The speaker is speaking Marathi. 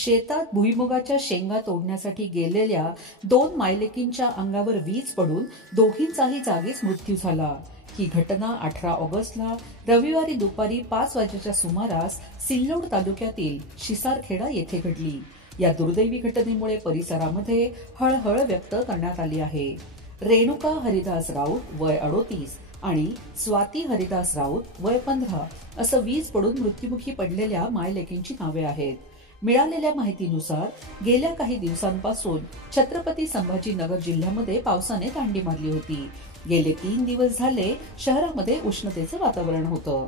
शेतात भुईमुगाच्या शेंगा तोडण्यासाठी गेलेल्या 2 मायलेकींच्या अंगावर वीज पडून दोघींचाही जागीच मृत्यू झाला। ही घटना 18 ऑगस्टला रविवारी दुपारी 5 वाजेच्या सुमारास सिल्लोड तालुक्यातील शिसारखेडा येथे घडली। या दुर्दैवी घटनेमुळे परिसरामध्ये हळहळ व्यक्त करण्यात आली आहे। रेणुका हरिदास राऊत वय 38 आणि स्वाती हरिदास राऊत वय 15 असं वीज पडून मृत्युमुखी पडलेल्या मायलेकींची नावे आहेत। मिळालेल्या माहितीनुसार गेल्या काही दिवसांपासून छत्रपती संभाजीनगर जिल्ह्यामध्ये पावसाने दांडी मारली होती। गेले 3 दिवस झाले शहरामध्ये उष्णतेचं वातावरण होतं।